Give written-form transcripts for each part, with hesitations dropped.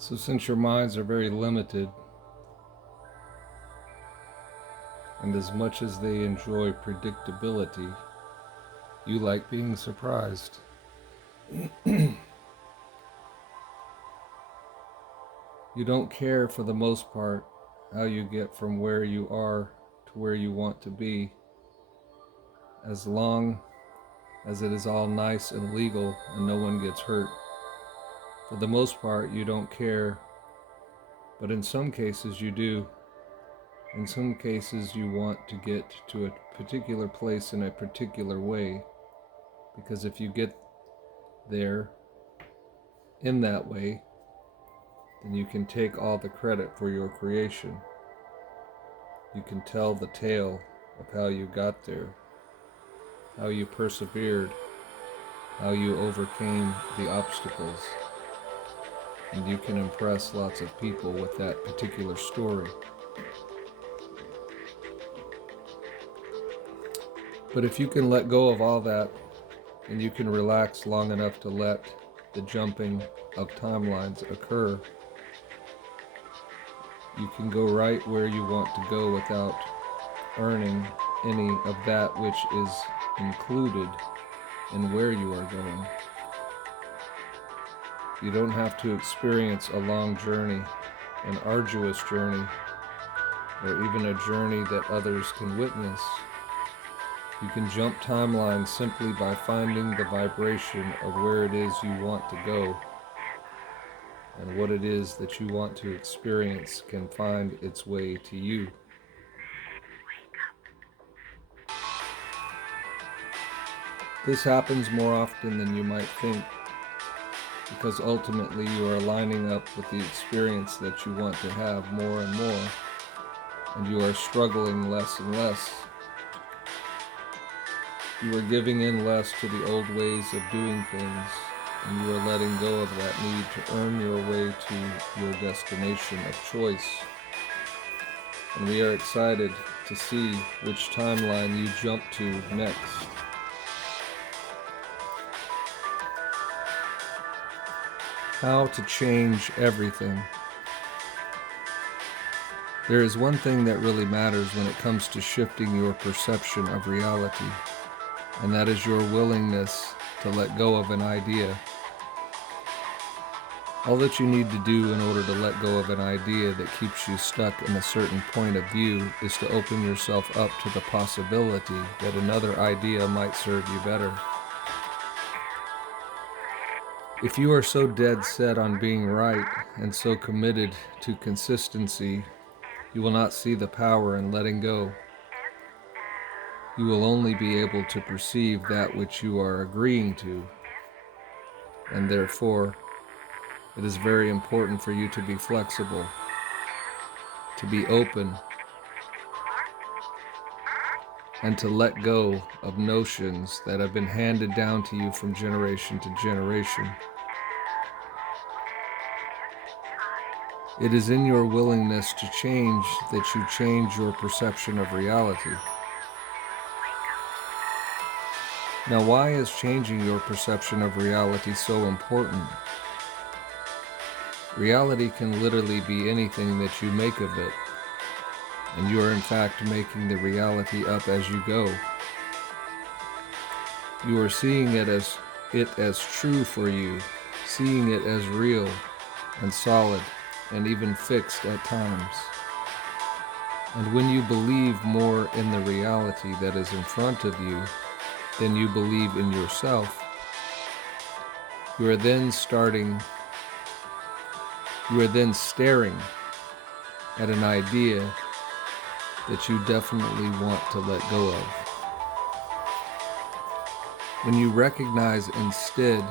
So since your minds are very limited, and as much as they enjoy predictability, you like being surprised. You don't care, for the most part, how you get from where you are to where you want to be, as long as it is all nice and legal and no one gets hurt. For the most part, you don't care, but in some cases you do. In some cases you want to get to a particular place in a particular way, because if you get there in that way, then you can take all the credit for your creation. You can tell the tale of how you got there, how you persevered, how you overcame the obstacles, and you can impress lots of people with that particular story. But if you can let go of all that, and you can relax long enough to let the jumping of timelines occur, you can go right where you want to go without earning any of that which is included in where you are going. You don't have to experience a long journey, an arduous journey, or even a journey that others can witness. You can jump timelines simply by finding the vibration of where it is you want to go, and what it is that you want to experience can find its way to you. This happens more often than you might think, because ultimately you are lining up with the experience that you want to have more and more, and you are struggling less and less. You are giving in less to the old ways of doing things, and you are letting go of that need to earn your way to your destination of choice. And we are excited to see which timeline you jump to next. How to change everything. There is one thing that really matters when it comes to shifting your perception of reality, and that is your willingness to let go of an idea. All that you need to do in order to let go of an idea that keeps you stuck in a certain point of view is to open yourself up to the possibility that another idea might serve you better. If you are so dead set on being right and so committed to consistency, you will not see the power in letting go. You will only be able to perceive that which you are agreeing to, and therefore, it is very important for you to be flexible, to be open, and to let go of notions that have been handed down to you from generation to generation. It is in your willingness to change that you change your perception of reality. Now, why is changing your perception of reality so important? Reality can literally be anything that you make of it, and you are in fact making the reality up as you go. You are seeing it as true for you, seeing it as real and solid and even fixed at times. And when you believe more in the reality that is in front of you than you believe in yourself, you are then staring at an idea that you definitely want to let go of. When you recognize instead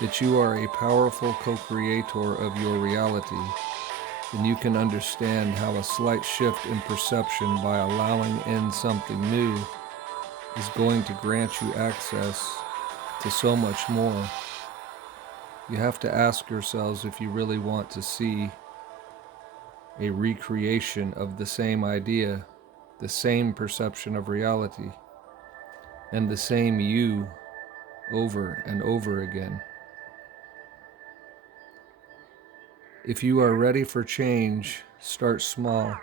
that you are a powerful co-creator of your reality, then you can understand how a slight shift in perception by allowing in something new is going to grant you access to so much more. You have to ask yourselves if you really want to see a recreation of the same idea, the same perception of reality, and the same you over and over again. If you are ready for change, start small.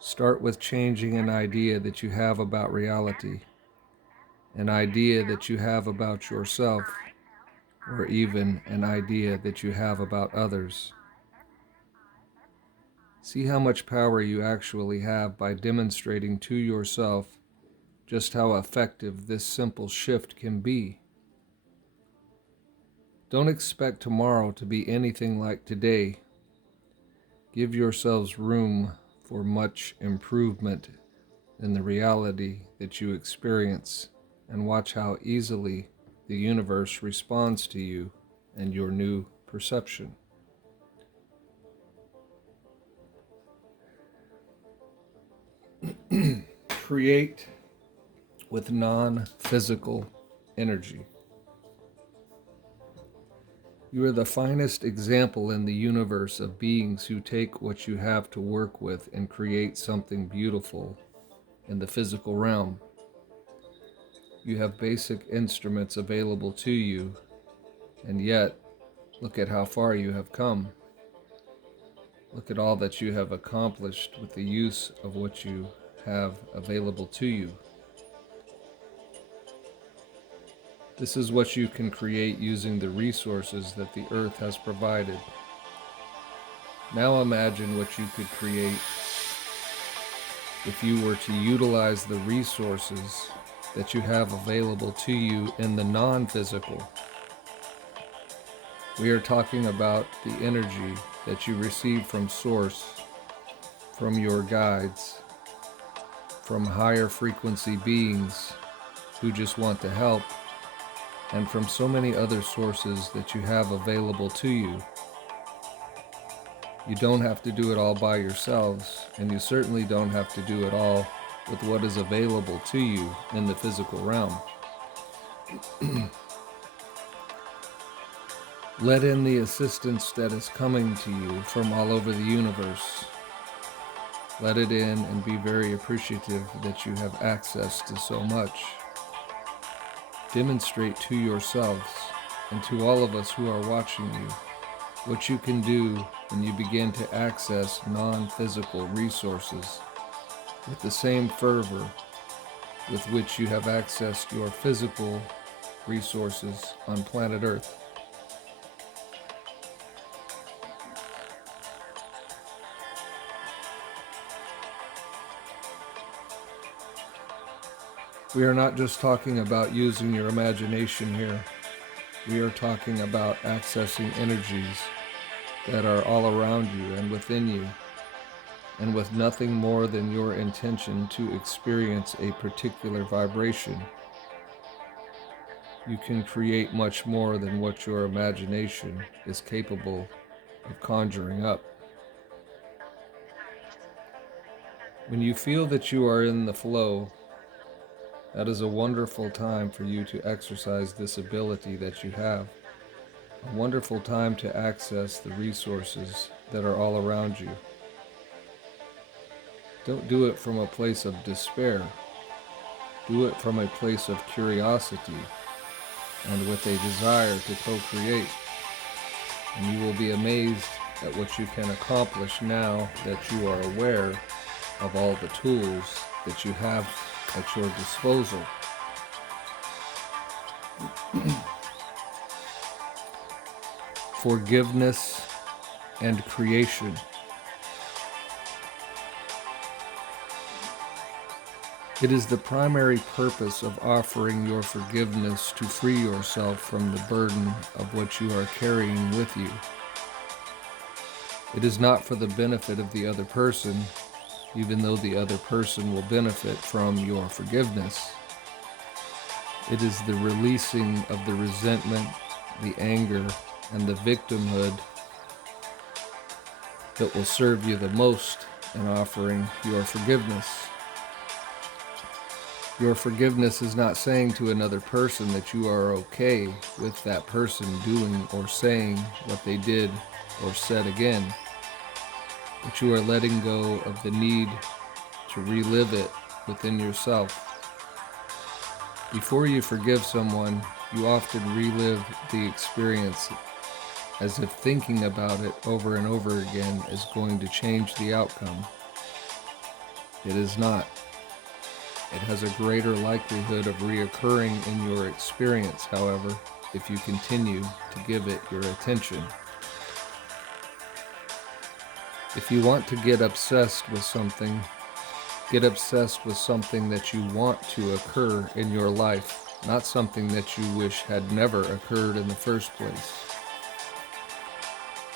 Start with changing an idea that you have about reality, an idea that you have about yourself, or even an idea that you have about others. See how much power you actually have by demonstrating to yourself just how effective this simple shift can be. Don't expect tomorrow to be anything like today. Give yourselves room for much improvement in the reality that you experience, and watch how easily the universe responds to you and your new perception. Create with non-physical energy. You are the finest example in the universe of beings who take what you have to work with and create something beautiful in the physical realm. You have basic instruments available to you, and yet, look at how far you have come. Look at all that you have accomplished with the use of what you have available to you. This is what you can create using the resources that the earth has provided. Now imagine what you could create if you were to utilize the resources that you have available to you in the non-physical. We are talking about the energy that you receive from Source, from your guides, from higher frequency beings who just want to help, and from so many other sources that you have available to you. You don't have to do it all by yourselves, and you certainly don't have to do it all with what is available to you in the physical realm. Let in the assistance that is coming to you from all over the universe. Let it in and be very appreciative that you have access to so much. Demonstrate to yourselves and to all of us who are watching you what you can do when you begin to access non-physical resources with the same fervor with which you have accessed your physical resources on planet Earth. We are not just talking about using your imagination here. We are talking about accessing energies that are all around you and within you, and with nothing more than your intention to experience a particular vibration. You can create much more than what your imagination is capable of conjuring up. When you feel that you are in the flow, that is a wonderful time for you to exercise this ability that you have. A wonderful time to access the resources that are all around you. Don't do it from a place of despair. Do it from a place of curiosity and with a desire to co-create. And you will be amazed at what you can accomplish now that you are aware of all the tools that you have at your disposal. Forgiveness and creation. It is the primary purpose of offering your forgiveness to free yourself from the burden of what you are carrying with you. It is not for the benefit of the other person, even though the other person will benefit from your forgiveness. It is the releasing of the resentment, the anger, and the victimhood that will serve you the most in offering your forgiveness. Your forgiveness is not saying to another person that you are okay with that person doing or saying what they did or said again, but you are letting go of the need to relive it within yourself. Before you forgive someone, you often relive the experience as if thinking about it over and over again is going to change the outcome. It is not. It has a greater likelihood of reoccurring in your experience, however, if you continue to give it your attention. If you want to get obsessed with something, get obsessed with something that you want to occur in your life, not something that you wish had never occurred in the first place.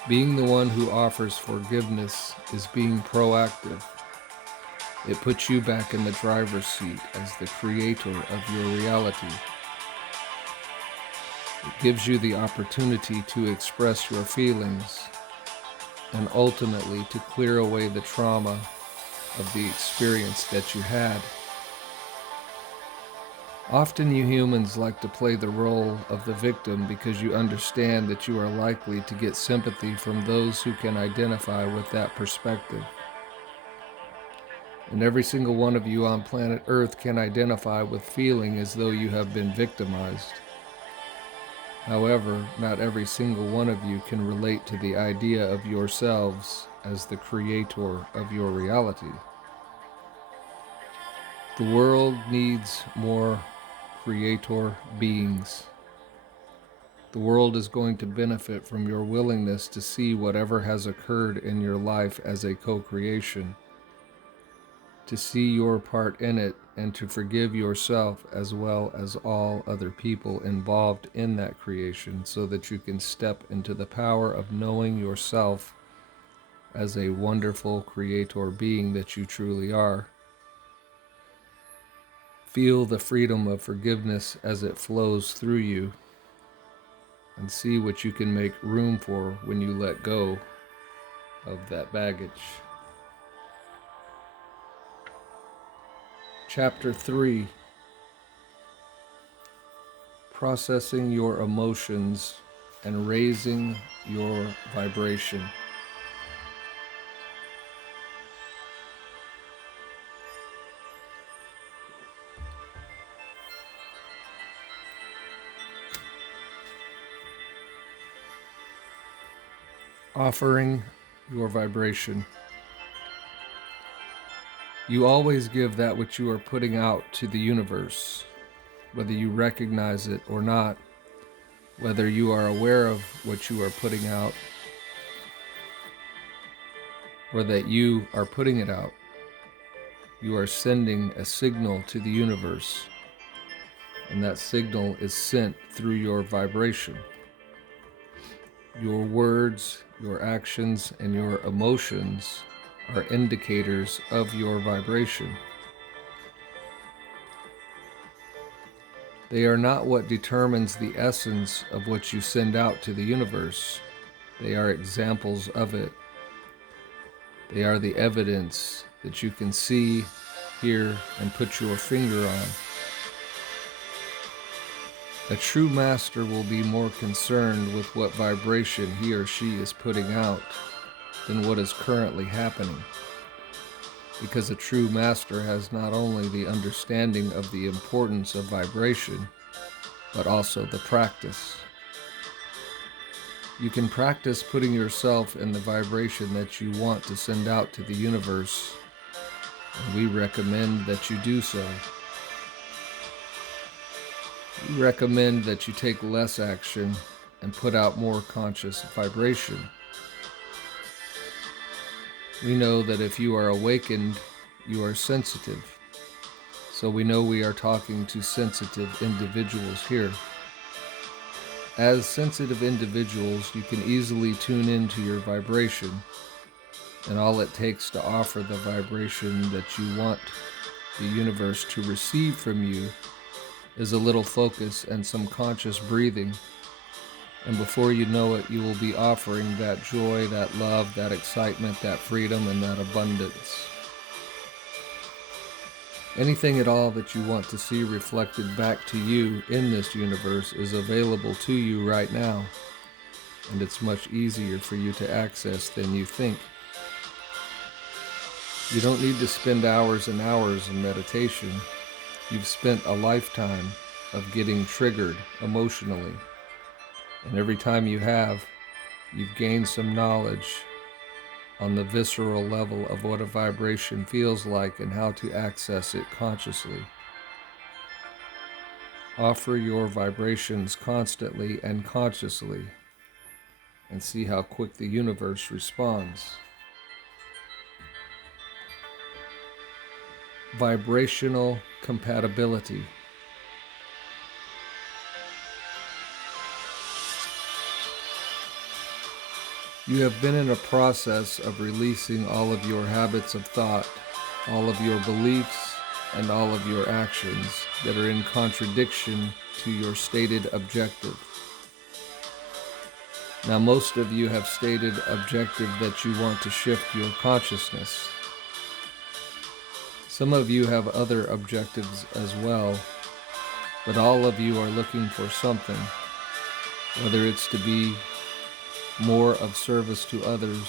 Being the one who offers forgiveness is being proactive. It puts you back in the driver's seat as the creator of your reality. It gives you the opportunity to express your feelings and ultimately to clear away the trauma of the experience that you had. Often you humans like to play the role of the victim because you understand that you are likely to get sympathy from those who can identify with that perspective. And every single one of you on planet Earth can identify with feeling as though you have been victimized. However, not every single one of you can relate to the idea of yourselves as the creator of your reality. The world needs more creator beings. The world is going to benefit from your willingness to see whatever has occurred in your life as a co-creation, to see your part in it, and to forgive yourself as well as all other people involved in that creation so that you can step into the power of knowing yourself as a wonderful creator being that you truly are. Feel the freedom of forgiveness as it flows through you, and see what you can make room for when you let go of that baggage. Chapter 3. Processing your emotions and raising your vibration. Offering your vibration. You always give that which you are putting out to the universe, whether you recognize it or not, whether you are aware of what you are putting out, or that you are putting it out. You are sending a signal to the universe, and that signal is sent through your vibration. Your words, your actions, and your emotions are indicators of your vibration. They are not what determines the essence of what you send out to the universe. They are examples of it. They are the evidence that you can see, hear, and put your finger on. A true master will be more concerned with what vibration he or she is putting out than what is currently happening, because a true master has not only the understanding of the importance of vibration, but also the practice. You can practice putting yourself in the vibration that you want to send out to the universe, and we recommend that you do so. We recommend that you take less action and put out more conscious vibration. We know that if you are awakened, you are sensitive. So we know we are talking to sensitive individuals here. As sensitive individuals, you can easily tune into your vibration, and all it takes to offer the vibration that you want the universe to receive from you is a little focus and some conscious breathing. And before you know it, you will be offering that joy, that love, that excitement, that freedom, and that abundance. Anything at all that you want to see reflected back to you in this universe is available to you right now, and it's much easier for you to access than you think. You don't need to spend hours and hours in meditation. You've spent a lifetime of getting triggered emotionally, and every time you have, you've gained some knowledge on the visceral level of what a vibration feels like and how to access it consciously. Offer your vibrations constantly and consciously and see how quick the universe responds. Vibrational compatibility. You have been in a process of releasing all of your habits of thought, all of your beliefs, and all of your actions that are in contradiction to your stated objective. Now, most of you have stated objective that you want to shift your consciousness. Some of you have other objectives as well, but all of you are looking for something, whether it's to be more of service to others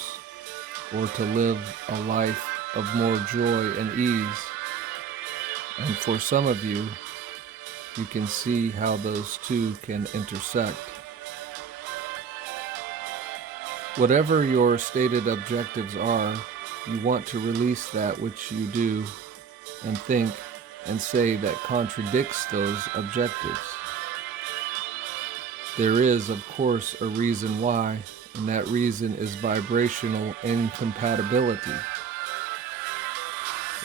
or to live a life of more joy and ease. And for some of you, you can see how those two can intersect. Whatever your stated objectives are, you want to release that which you do and think and say that contradicts those objectives. There is, of course, a reason why, and that reason is vibrational incompatibility.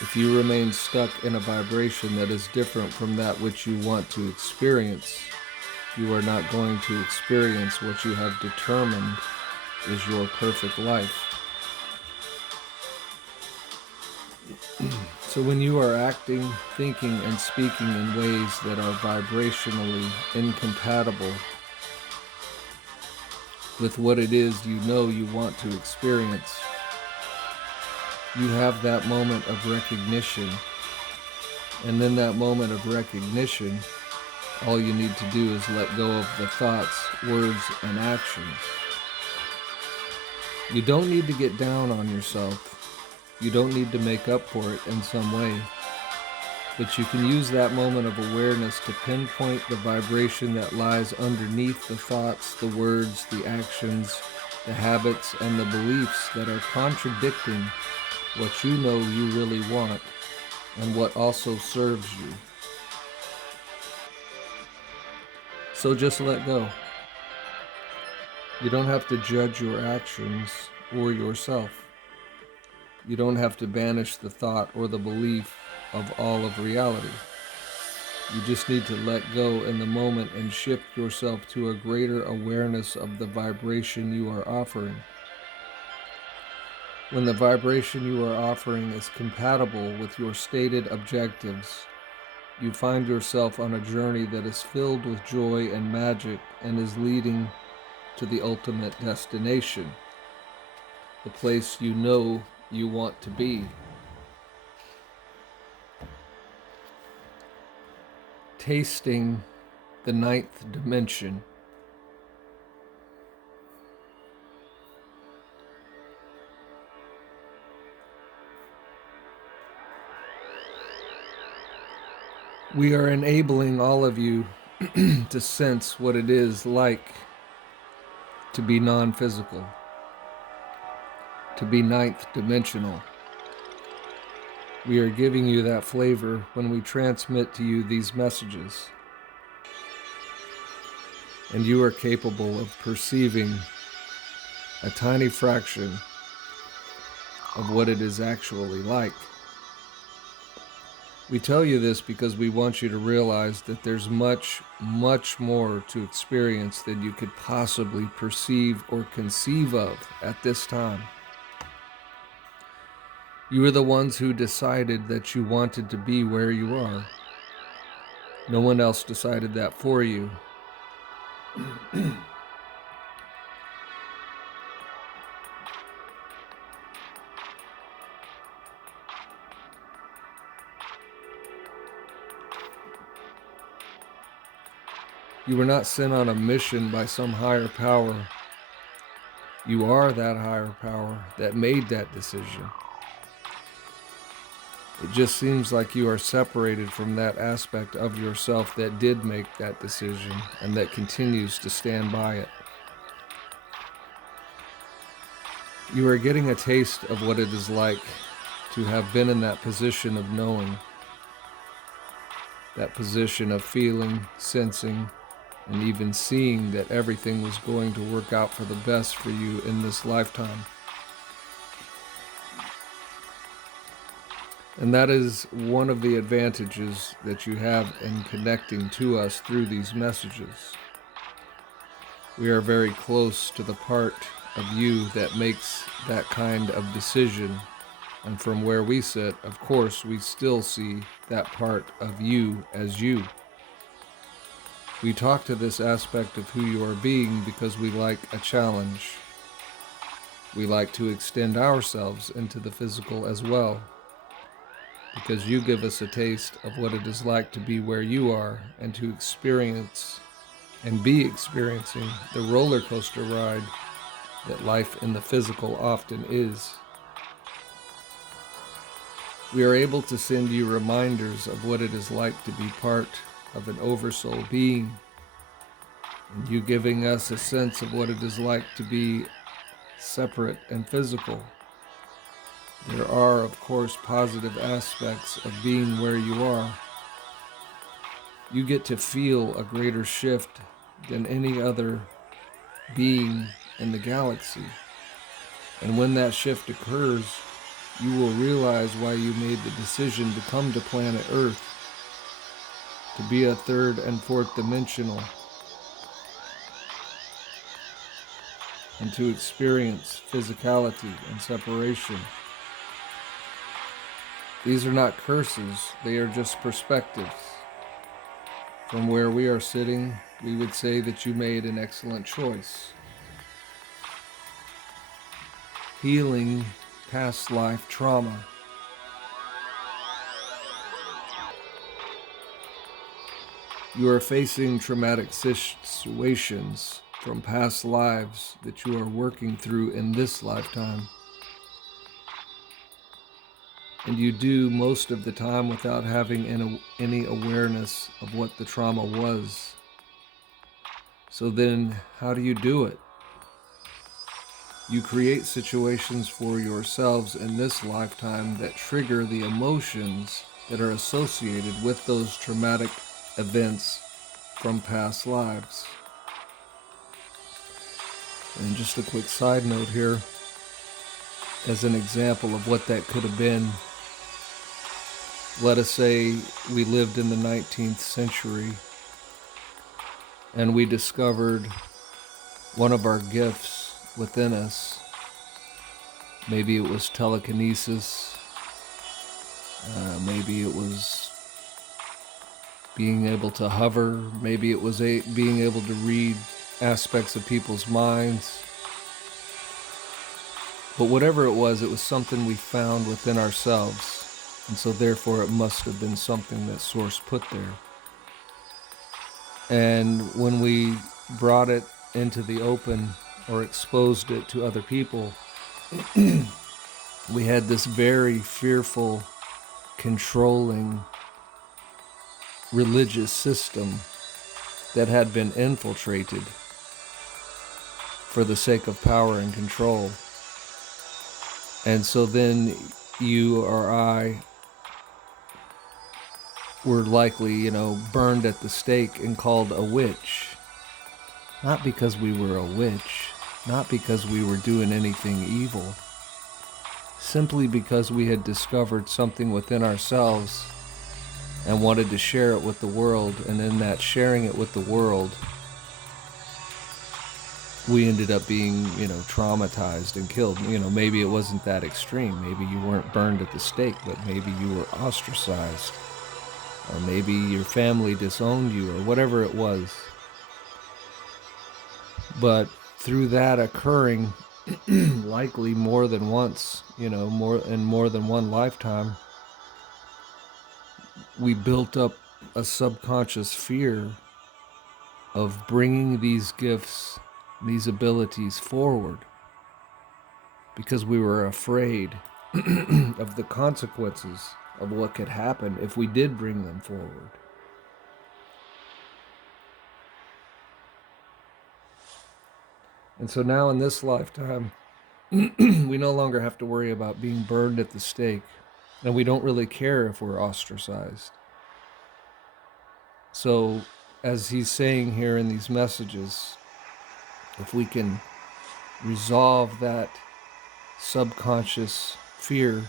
If you remain stuck in a vibration that is different from that which you want to experience, you are not going to experience what you have determined is your perfect life. So when you are acting, thinking, and speaking in ways that are vibrationally incompatible with what it is you know you want to experience, you have that moment of recognition. And in that moment of recognition, all you need to do is let go of the thoughts, words, and actions. You don't need to get down on yourself. You don't need to make up for it in some way. But you can use that moment of awareness to pinpoint the vibration that lies underneath the thoughts, the words, the actions, the habits, and the beliefs that are contradicting what you know you really want and what also serves you. So just let go. You don't have to judge your actions or yourself. You don't have to banish the thought or the belief of all of reality. You just need to let go in the moment and shift yourself to a greater awareness of the vibration you are offering. When the vibration you are offering is compatible with your stated objectives, you find yourself on a journey that is filled with joy and magic and is leading to the ultimate destination, the place you know you want to be. Tasting the ninth dimension. We are enabling all of you to sense what it is like to be non-physical, to be ninth dimensional. We are giving you that flavor when we transmit to you these messages. And you are capable of perceiving a tiny fraction of what it is actually like. We tell you this because we want you to realize that there's much, much more to experience than you could possibly perceive or conceive of at this time. You are the ones who decided that you wanted to be where you are. No one else decided that for you. You were not sent on a mission by some higher power. You are that higher power that made that decision. It just seems like you are separated from that aspect of yourself that did make that decision and that continues to stand by it. You are getting a taste of what it is like to have been in that position of knowing, that position of feeling, sensing, and even seeing that everything was going to work out for the best for you in this lifetime. And that is one of the advantages that you have in connecting to us through these messages. We are very close to the part of you that makes that kind of decision. And from where we sit, of course, we still see that part of you as you. We talk to this aspect of who you are being because we like a challenge. We like to extend ourselves into the physical as well, because you give us a taste of what it is like to be where you are and to experience and be experiencing the roller coaster ride that life in the physical often is. We are able to send you reminders of what it is like to be part of an oversoul being, and you giving us a sense of what it is like to be separate and physical. There are, of course, positive aspects of being where you are. You get to feel a greater shift than any other being in the galaxy. And when that shift occurs, you will realize why you made the decision to come to planet Earth, to be a third and fourth dimensional, and to experience physicality and separation. These are not curses, they are just perspectives. From where we are sitting, we would say that you made an excellent choice. Healing past life trauma. You are facing traumatic situations from past lives that you are working through in this lifetime. And you do most of the time without having any awareness of what the trauma was. So then, how do you do it? You create situations for yourselves in this lifetime that trigger the emotions that are associated with those traumatic events from past lives. And just a quick side note here, as an example of what that could have been. Let us say we lived in the 19th century and we discovered one of our gifts within us. Maybe it was telekinesis, maybe it was being able to hover, maybe it was being able to read aspects of people's minds. But whatever it was something we found within ourselves. And so therefore it must have been something that Source put there. And when we brought it into the open or exposed it to other people, we had this very fearful, controlling religious system that had been infiltrated for the sake of power and control. And so then you or I were likely, burned at the stake and called a witch. Not because we were a witch, not because we were doing anything evil, simply because we had discovered something within ourselves and wanted to share it with the world, and in that sharing it with the world, we ended up being, traumatized and killed. Maybe it wasn't that extreme. Maybe you weren't burned at the stake, but maybe you were ostracized. Or maybe your family disowned you, or whatever it was. But through that occurring, likely more than once, more than one lifetime, we built up a subconscious fear of bringing these gifts, these abilities forward, because we were afraid of the consequences of what could happen if we did bring them forward. And so now in this lifetime, We no longer have to worry about being burned at the stake, and we don't really care if we're ostracized. So, as he's saying here in these messages, if we can resolve that subconscious fear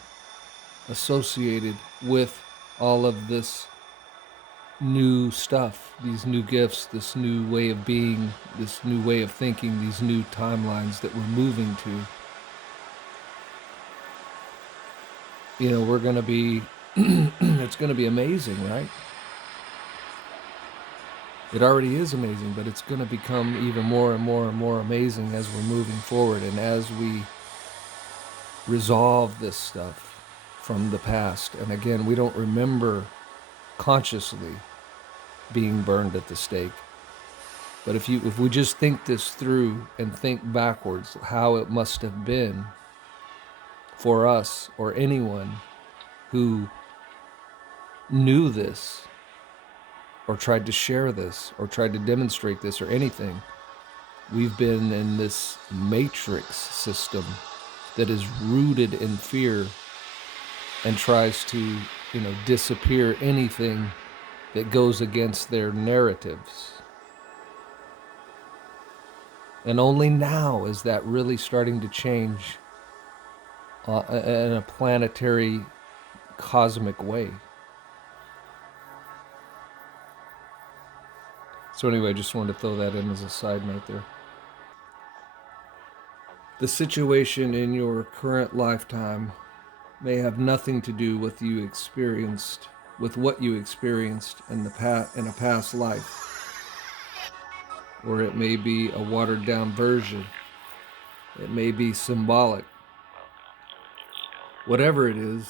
associated with all of this new stuff, these new gifts, this new way of being, this new way of thinking, these new timelines that we're moving to, we're going to be, it's going to be amazing, right? It already is amazing, but it's going to become even more and more and more amazing as we're moving forward and as we resolve this stuff from the past. And again, we don't remember consciously being burned at the stake. But if we just think this through and think backwards, how it must have been for us or anyone who knew this or tried to share this or tried to demonstrate this or anything, we've been in this matrix system that is rooted in fear and tries to, disappear anything that goes against their narratives. And only now is that really starting to change in a planetary, cosmic way. So anyway, I just wanted to throw that in as a side note there. The situation in your current lifetime may have nothing to do with what you experienced in a past life. Or it may be a watered down version. It may be symbolic. Whatever it is,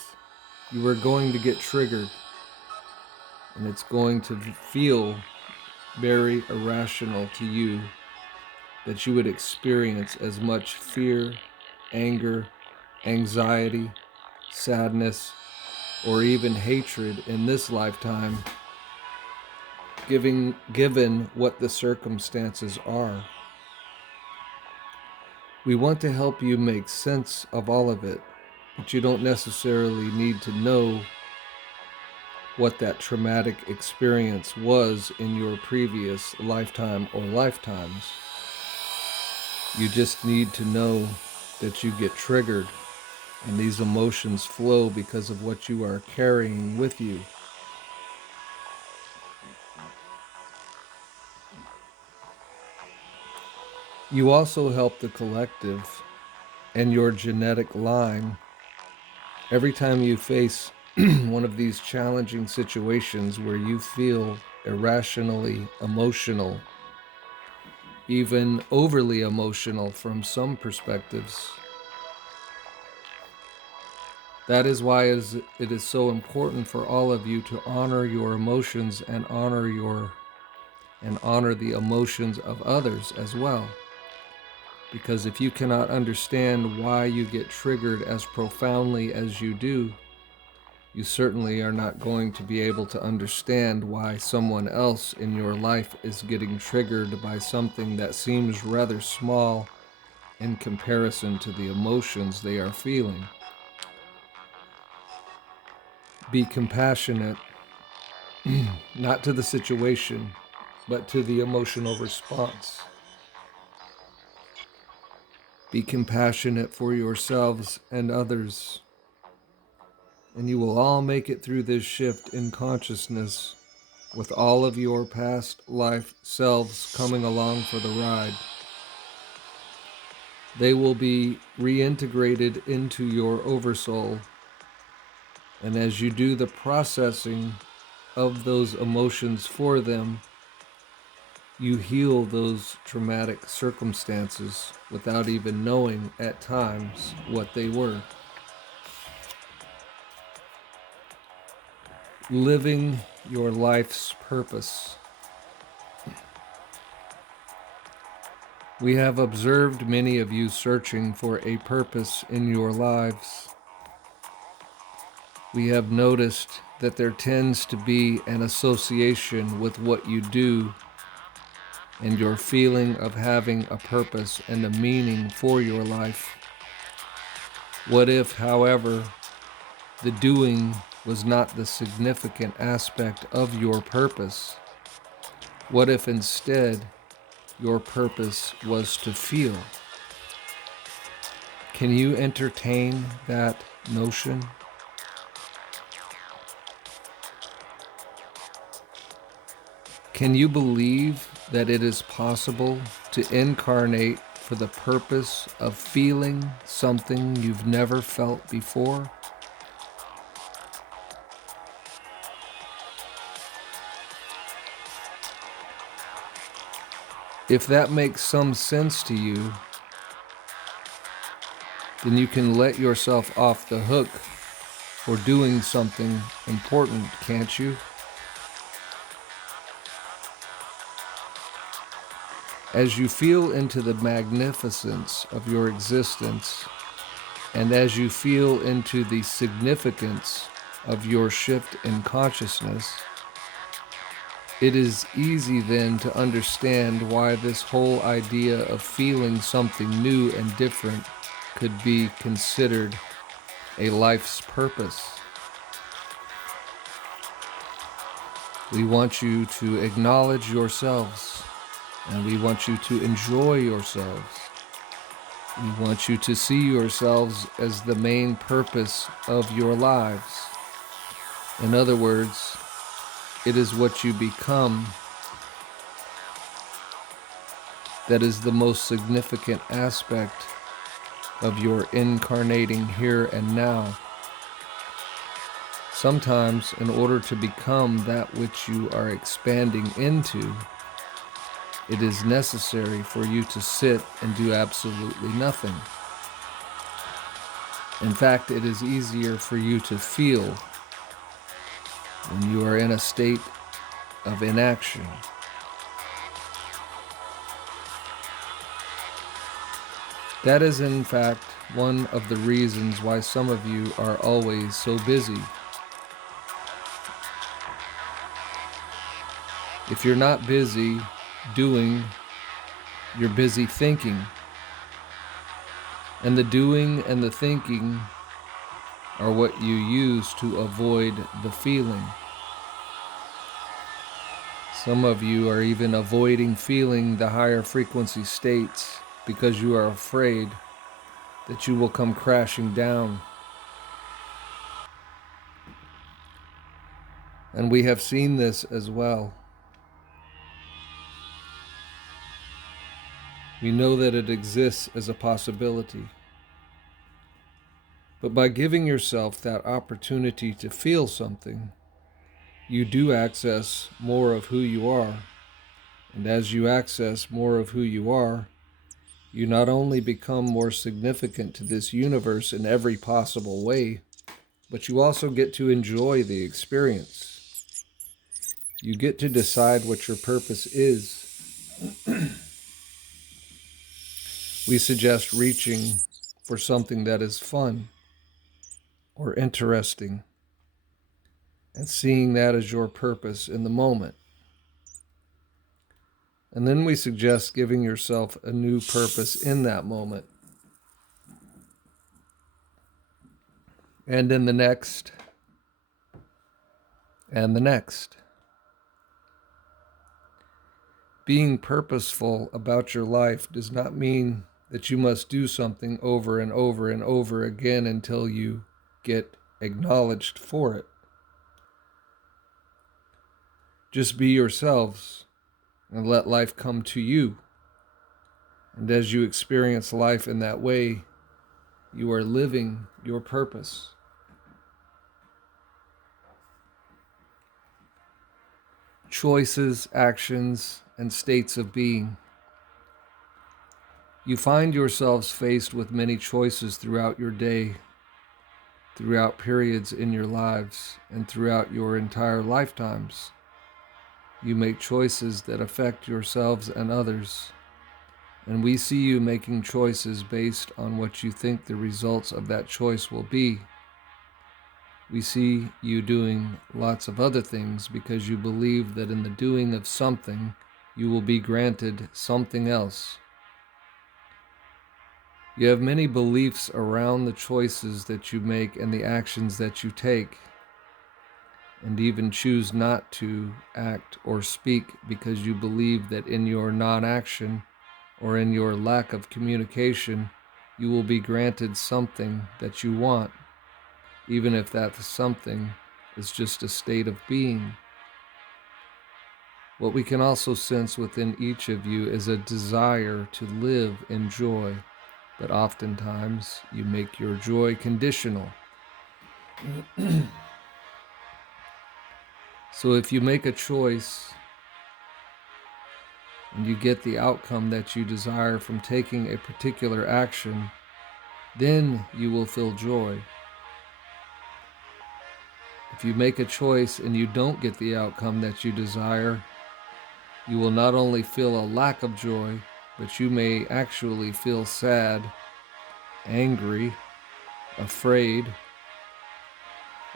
you are going to get triggered, and it's going to feel very irrational to you that you would experience as much fear, anger, anxiety, sadness, or even hatred in this lifetime, given what the circumstances are. We want to help you make sense of all of it, but you don't necessarily need to know what that traumatic experience was in your previous lifetime or lifetimes. You just need to know that you get triggered and these emotions flow because of what you are carrying with you. You also help the collective and your genetic line every time you face one of these challenging situations where you feel irrationally emotional, even overly emotional from some perspectives. That is why it is so important for all of you to honor your emotions and honor the emotions of others as well. Because if you cannot understand why you get triggered as profoundly as you do, you certainly are not going to be able to understand why someone else in your life is getting triggered by something that seems rather small in comparison to the emotions they are feeling. Be compassionate, not to the situation, but to the emotional response. Be compassionate for yourselves and others, and you will all make it through this shift in consciousness with all of your past life selves coming along for the ride. They will be reintegrated into your oversoul, and as you do the processing of those emotions for them, you heal those traumatic circumstances without even knowing at times what they were. Living your life's purpose. We have observed many of you searching for a purpose in your lives. We have noticed that there tends to be an association with what you do and your feeling of having a purpose and a meaning for your life What if, however, the doing was not the significant aspect of your purpose? What if instead your purpose was to feel? Can you entertain that notion? Can you believe that it is possible to incarnate for the purpose of feeling something you've never felt before? If that makes some sense to you, then you can let yourself off the hook for doing something important, can't you? As you feel into the magnificence of your existence, and as you feel into the significance of your shift in consciousness, it is easy then to understand why this whole idea of feeling something new and different could be considered a life's purpose. We want you to acknowledge yourselves, and we want you to enjoy yourselves. We want you to see yourselves as the main purpose of your lives. In other words, it is what you become that is the most significant aspect of your incarnating here and now. Sometimes, in order to become that which you are expanding into, it is necessary for you to sit and do absolutely nothing. In fact, it is easier for you to feel when you are in a state of inaction. That is, in fact, one of the reasons why some of you are always so busy. If you're not busy doing, you're busy thinking. And the doing and the thinking are what you use to avoid the feeling. Some of you are even avoiding feeling the higher frequency states because you are afraid that you will come crashing down. And we have seen this as well. We know that it exists as a possibility. But by giving yourself that opportunity to feel something, you do access more of who you are. And as you access more of who you are, you not only become more significant to this universe in every possible way, but you also get to enjoy the experience. You get to decide what your purpose is. We suggest reaching for something that is fun or interesting and seeing that as your purpose in the moment. And then we suggest giving yourself a new purpose in that moment. And in the next, and the next. Being purposeful about your life does not mean that you must do something over and over and over again until you get acknowledged for it. Just be yourselves and let life come to you. And as you experience life in that way, you are living your purpose. Choices, actions, and states of being. You find yourselves faced with many choices throughout your day, throughout periods in your lives, and throughout your entire lifetimes. You make choices that affect yourselves and others, and we see you making choices based on what you think the results of that choice will be. We see you doing lots of other things because you believe that in the doing of something, you will be granted something else. You have many beliefs around the choices that you make and the actions that you take, and even choose not to act or speak because you believe that in your non-action or in your lack of communication, you will be granted something that you want, even if that something is just a state of being. What we can also sense within each of you is a desire to live in joy, but oftentimes you make your joy conditional. So if you make a choice and you get the outcome that you desire from taking a particular action, then you will feel joy. If you make a choice and you don't get the outcome that you desire, you will not only feel a lack of joy, but you may actually feel sad, angry, afraid,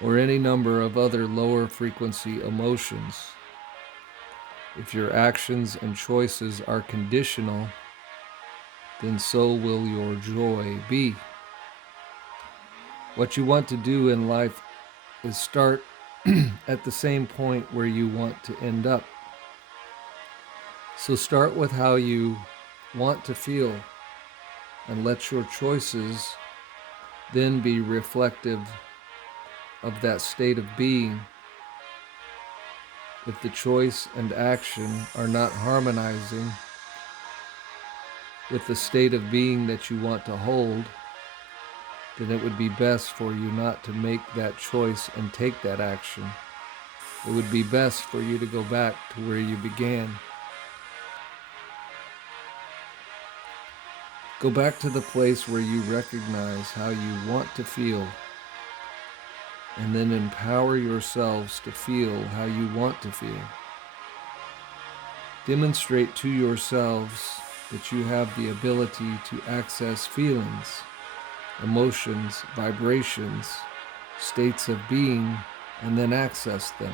or any number of other lower frequency emotions. If your actions and choices are conditional, then so will your joy be. What you want to do in life is start at the same point where you want to end up. So start with how you want to feel and let your choices then be reflective of that state of being. If the choice and action are not harmonizing with the state of being that you want to hold, then it would be best for you not to make that choice and take that action. It would be best for you to go back to where you began. Go back to the place where you recognize how you want to feel, and then empower yourselves to feel how you want to feel. Demonstrate to yourselves that you have the ability to access feelings, emotions, vibrations, states of being, and then access them.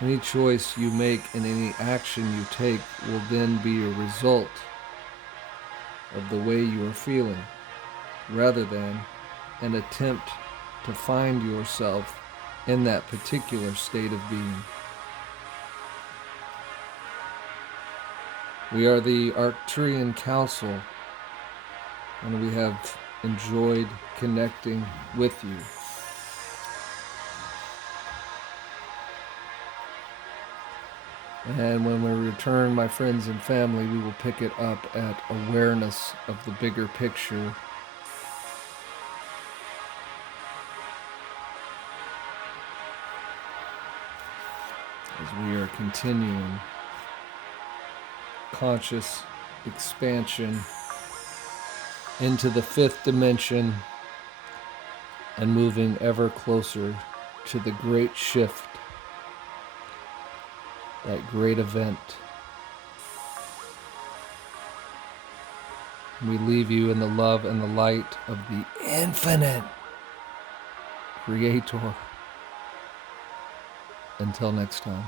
Any choice you make and any action you take will then be a result of the way you are feeling, rather than an attempt to find yourself in that particular state of being. We are the Arcturian Council, and we have enjoyed connecting with you. And when we return, my friends and family, we will pick it up at awareness of the bigger picture. As we are continuing conscious expansion into the fifth dimension and moving ever closer to the great shift, that great event. We leave you in the love and the light of the infinite Creator. Until next time.